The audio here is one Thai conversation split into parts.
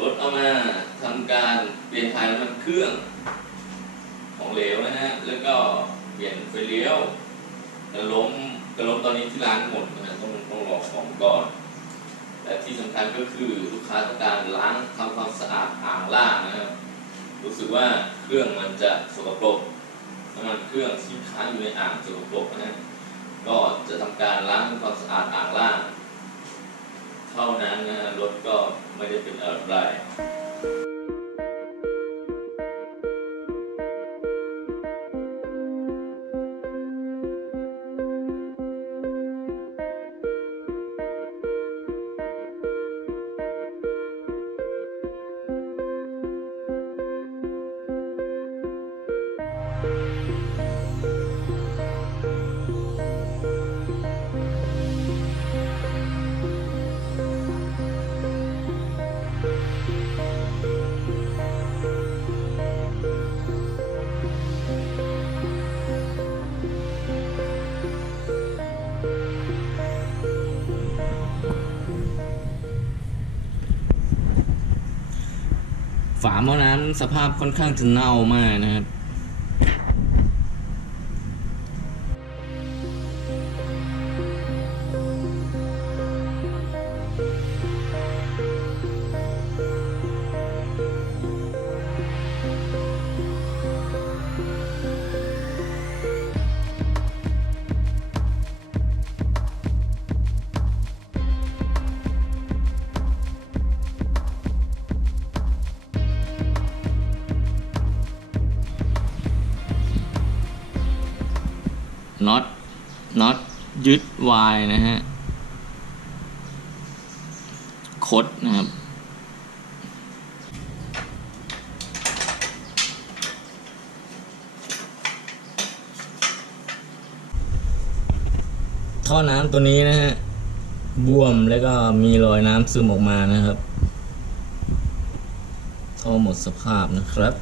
รถเอามาทำการเปลี่ยนถ่ายน้ำมันเครื่องของเหลวนะฮะ แล้วก็เปลี่ยนไฟเลี้ยวกระล้มกระล้มตอนนี้ที่ร้านหมดนะฮะต้องต้องรอของก่อน และที่สำคัญก็คือลูกค้าต้องการล้างทำความสะอาดอ่างล่างนะครับรู้สึกว่าเครื่องมันจะสกปรกน้ำมันเครื่องที่ค้างอยู่ในอ่างสกปรกนะฮะก็จะทำการล้างทำความสะอาดอ่างล่าง เท่านั้นนะฮะรถก็ไม่ได้เป็นอะไร หม้อนั้นสภาพค่อนข้างจะเน่ามากนะครับ น็อตน็อตยึดวายนะฮะคดนะครับ ท่อน้ำตัวนี้นะฮะ บวมแล้วก็มีรอยน้ำซึมออกมานะครับ ท่อหมดสภาพนะครับ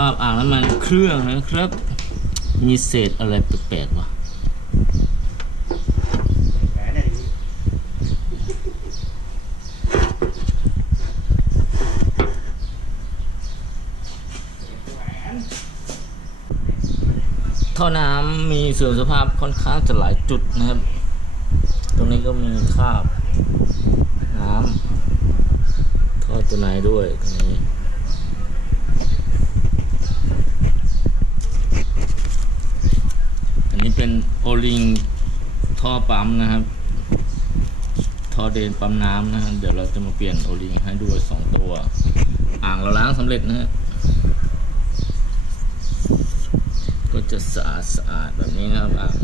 สภาพอ่างน้ำมันเครื่องนะครับ มีเศษอะไรแปลกๆวะเท่อน้ำมีเสื่อมสภาพค่อนข้างจะหลายจุดนะครับ ตรงนี้ก็มีคราบ น้ำท่อตัวไหนด้วยตรงนี้นี้เป็น โอลิงท่อปั๊มนะครับ ท่อเดินปั๊มน้ำนะฮะเดี๋ยวเราจะมาเปลี่ยนโอลิงให้ด้วยสองตัว อ่างเราล้างสำเร็จนะฮะก็จะสะอาดสะอาดแบบนี้นะครับอ่าง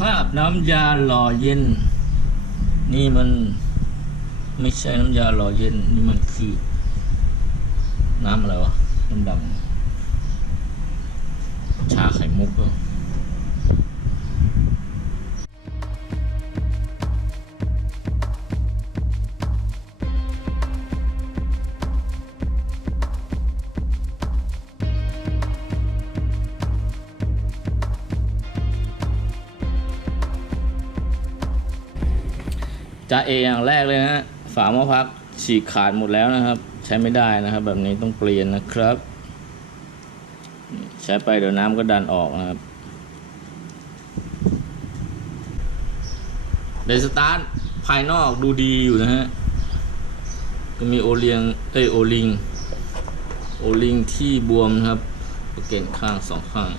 ภาพน้ำยาหล่อเย็น นี่มันไม่ใช่น้ำยาหล่อเย็น นี่มันคือ น้ำอะไรวะน้ำดำ จะเออย่างแรกเลยนะฮะฝาหม้อพักฉีกขาดหมดแล้วนะครับ ใช้ไม่ได้นะครับ แบบนี้ต้องเปลี่ยนนะครับ ใช้ไปเดี๋ยวน้ำก็ดันออกนะครับเดสตาร์ทภายนอกดูดีอยู่นะฮะก็มีโอเลียงเอโอลิงโอลิงที่บวมนะครับประเก็นข้างสองข้าง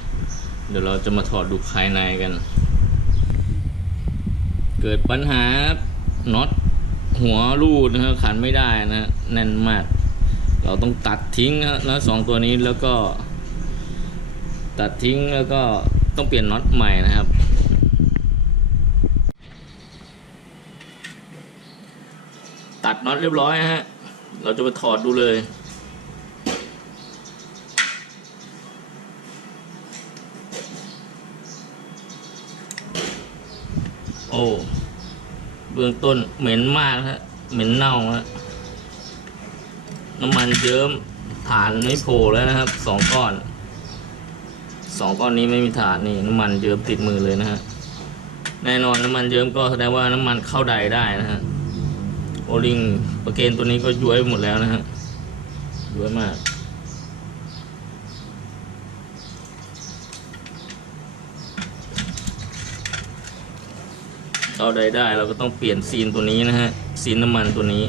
เดี๋ยวเราจะมาถอดดูภายในกัน เกิดปัญหา น็อตหัวรูดนะครับขันไม่ได้นะแน่นมาก เราต้องตัดทิ้งนะแล้วสองตัวนี้แล้วก็ ตัดทิ้งแล้วก็ต้องเปลี่ยนน็อตใหม่นะครับตัดน็อตเรียบร้อยฮะ เราจะมาถอดดูเลย โอ้ บื้องต้นเหม็นมากฮะเหม็นเน่าฮะน้ำมันเยิ้มฐานไม่โผล่แล้วนะครับสองก้อนสองก้อนนี้ไม่มีฐานนี่น้ำมันเยิ้มติดมือเลยนะฮะแน่นอนน้ำมันเยิ้มก็แสดงว่าน้ำมันเข้าใดได้นะฮะโอลิงประเกนตัวนี้ก็ย้วยหมดแล้วนะฮะย้วยมาก เข้าใดได้เราก็ต้องเปลี่ยนซีนตัวนี้นะฮะซีนน้ำมันตัวนี้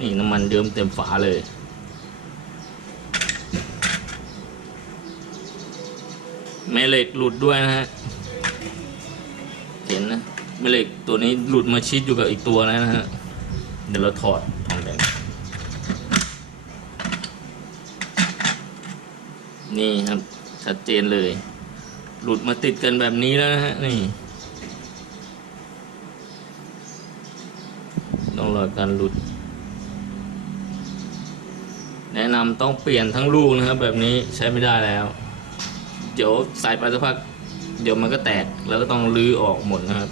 นี่น้ำมันเยิ้มเต็มฝาเลยแม่เหล็กหลุดด้วยนะฮะเห็นนะแม่เหล็กตัวนี้หลุดมาชิดอยู่กับอีกตัวแล้วนะฮะเดี๋ยวเราถอดทองแดงนี่ครับชัดเจนเลย หลุดมาติดกันแบบนี้แล้วนะฮะนี่ องรอการหลุด แนะนำต้องเปลี่ยนทั้งลูกนะครับ แบบนี้ใช้ไม่ได้แล้ว เดี๋ยวใส่ไปสักพัก เดี๋ยวมันก็แตกแล้วก็ต้องลื้อออกหมดนะครับ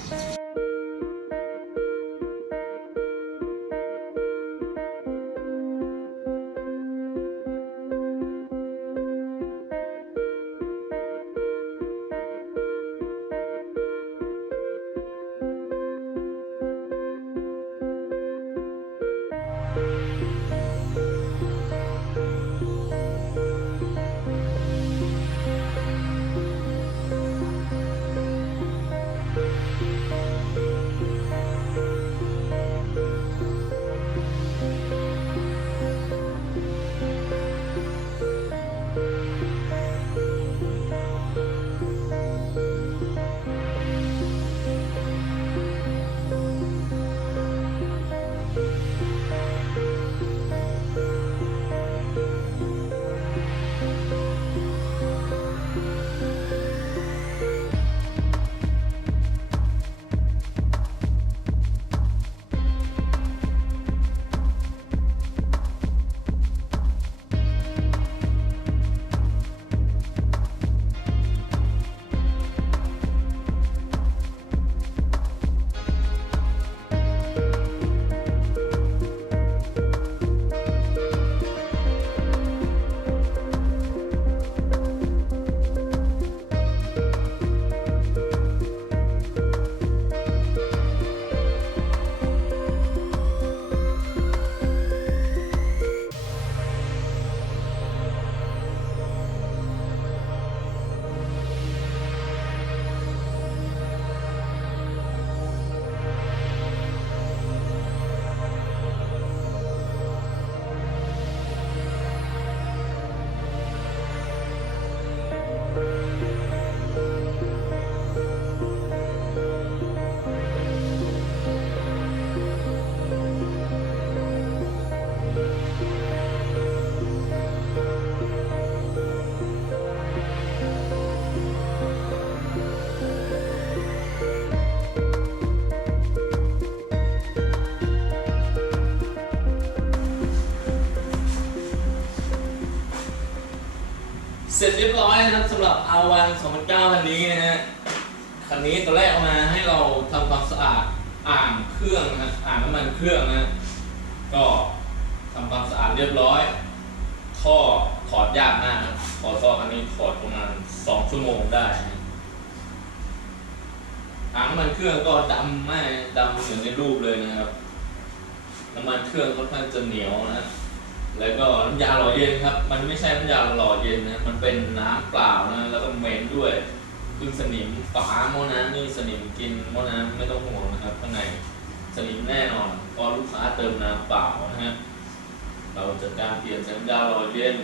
เสร็จเรียบร้อยนะครับสำหรับ R1 2009คันนี้นะฮะคันนี้ตัวแรกเอามาให้เราทำความสะอาดอ่างเครื่องนะอ่างน้ำมันเครื่องนะก็ทำความสะอาดเรียบร้อยท่อถอดยากมากครับขอท่ออันนี้ถอดประมาณสองชั่วโมงได้อ่างน้ำมันเครื่องก็ดำไม่ดำเหมือนในรูปเลยนะครับน้ำมันเครื่องค่อนข้างจะเหนียวนะ แล้วก็น้ำยาหล่อเย็นครับ มันไม่ใช่น้ำยาหล่อเย็นนะ มันเป็นน้ำเปล่านะ แล้วก็เหม็นด้วยซึ่งสนิมฝาหม้อน้ำนี่สนิมกินหม้อน้ำไม่ต้องห่วงนะครับข้างในสนิมแน่นอนพราะลูกค้าเติมน้ำเปล่านะฮะ เราจะการเปลี่ยนสัญญาหล่อเย็น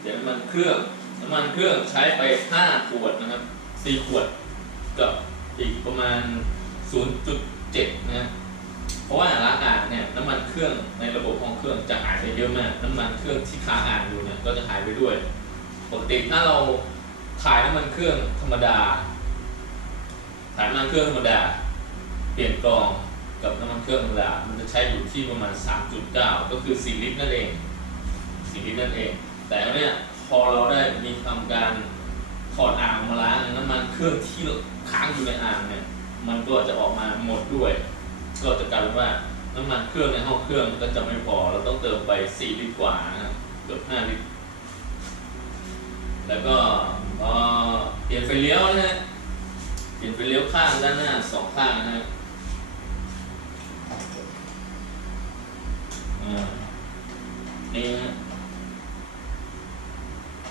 เปลี่ยนน้ำมันเครื่อง น้ำมันเครื่องใช้ไป 5 ขวดนะครับ 4 ขวดกับอีกประมาณ 0.7 นะฮะ ราะว่าล้างอ่างเนี่ยน้ำมันเครื่องในระบบของเครื่องจะหายไปเยอะมาก น้ำมันเครื่องที่ค้างอ่างอยู่เนี่ยก็จะหายไปด้วยปกติถ้าเราถ่ายน้ำมันเครื่องธรรมดาถ่ายน้ำมันเครื่องธรรมดา เปลี่ยนกรองกับน้ำมันเครื่องธรรมดา มันจะใช้อยู่ที่ประมาณ 3.9 ก็คือ 4 ลิตรนั่นเอง 4 ลิตรนั่นเอง แต่เนี่ยพอเราได้มีทำการถอดอ่างมาล้างน้ำมันเครื่องที่ค้างอยู่ในอ่างเนี่ย มันก็จะออกมาหมดด้วย ก็จะกลายเป็นว่าน้ำมันเครื่องในห้องเครื่องก็จะไม่พอ เราต้องเติมไป 4 ลิตรกว่านะครับเกือบ 5 ลิตร แล้วก็พอเปลี่ยนไฟเลี้ยวนะฮะ เปลี่ยนไฟเลี้ยวข้างด้านหน้าสองข้างนะฮะนี่ฮะ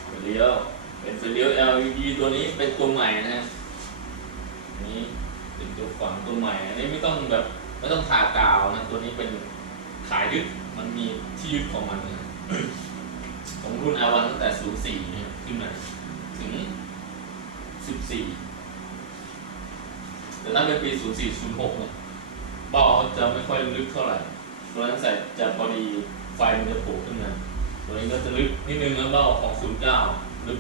ไฟเลี้ยว เป็นไฟเลี้ยว LED ตัวนี้เป็นตัวใหม่นะฮะ นี้เป็นตัวฝังตัวใหม่ อันนี้ไม่ต้องแบบ ไม่ต้องทากาวนะตัวนี้เป็นขายยึดมันมีที่ยึดของมันนะของรุ่นอาวันตั้งแต่ 04เนี่ยขึ้นมาถึง 14 แต่ถ้าเป็นปี 04 06เนี่ยเบ้าจะไม่ค่อยลึกเท่าไหร่ตัวนั้นใส่จะพอดีไฟมันจะโผล่ขึ้นมาตัวนี้ก็จะลึกนิดนึงแล้วเบ้าของ 09 ลึก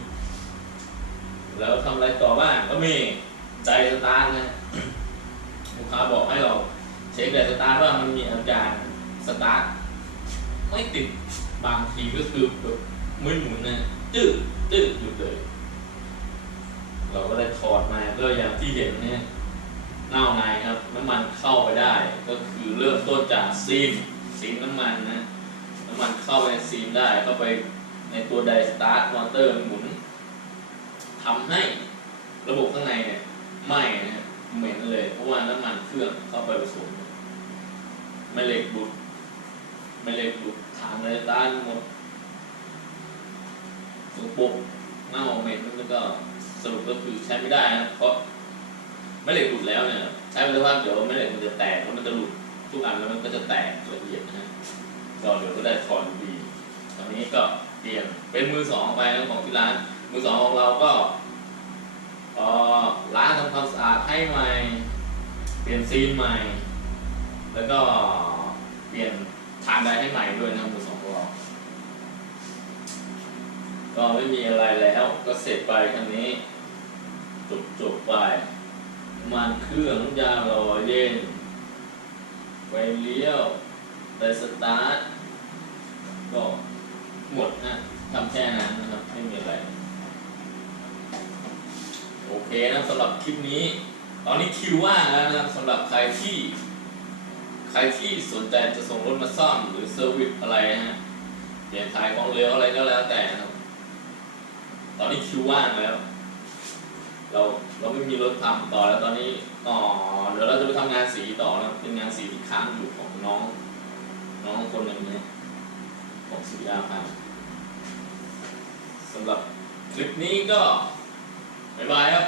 แล้วทำอะไรต่อบ้างก็มีใจสตาร์นะลูกค้าบอกให้เรา ช็คแต่สตาร์ทว่ามันมีอาการสตาร์ทไม่ติดบางทีก็คือแบบไม่หมุนนะจืดจืดอยู่เลยเราก็ได้ถอดมาก็อย่างที่เห็นเนี่ยเน่าในครับน้ำมันเข้าไปได้ ก็คือเริ่มต้นจากซีนซีนน้ำมันนะน้ำมันเข้าไปในซีนได้เข้าไปในตัวไดสตาร์ทมอเตอร์หมุนทำให้ระบบข้างในเนี่ยไหม้นะฮะเหม็นเลย เพราะว่าน้ำมันเครื่องเข้าไปผสม ไม่เหล็กบุดไม่เหล็กบุดฐานเลยต้านหมดสกปรกเน่าเหม็นแล้วก็สรุปก็คือใช้ไม่ได้นะเพราะไม่เหล็กหลุดแล้วเนี่ยใช้ไปแล้วว่าเดี๋ยวไม่เหล็กมันจะแตกแล้วมันจะหลุดทุกอันแล้วมันก็จะแตกละเอียดนะฮะก็เดี๋ยวก็ได้ถอดอยู่ดีตอนนี้ก็เปลี่ยนเป็นมือสองไปนะของที่ร้านมือสองของเราก็เออล้างทำความสะอาดให้ใหม่ เปลี่ยนซีนใหม่ แล้วก็เปลี่ยนทางไดให้ใหม่ด้วยนะมือสองของเราก็ไม่มีอะไรแล้ว ก็เสร็จไปคันนี้ จบจบไป มันเครื่องยาหล่อเย็นไฟเลี้ยวไดสตาร์ทก็หมดนะทำแค่นั้นนะครับ ไม่มีอะไร โอเคนะสำหรับคลิปนี้ ตอนนี้คิวว่างแล้วนะสำหรับใครที่ ใครที่สนใจจะส่งรถมาซ่อมหรือเซอร์วิสอะไรฮะเปลี่ยนถ่ายของเหลวอะไรก็แล้วแต่ครับ ตอนนี้คิวว่างแล้ว เราเราไม่มีรถทำต่อแล้วตอนนี้อ๋อเดี๋ยวเราจะไปทำงานสีต่อนะเป็นงานสีที่ค้างอยู่ของน้อง น้องคนหนึ่งเนี่ยของสุริยาพันธ์สำหรับคลิปนี้ก็บ๊ายบายครับ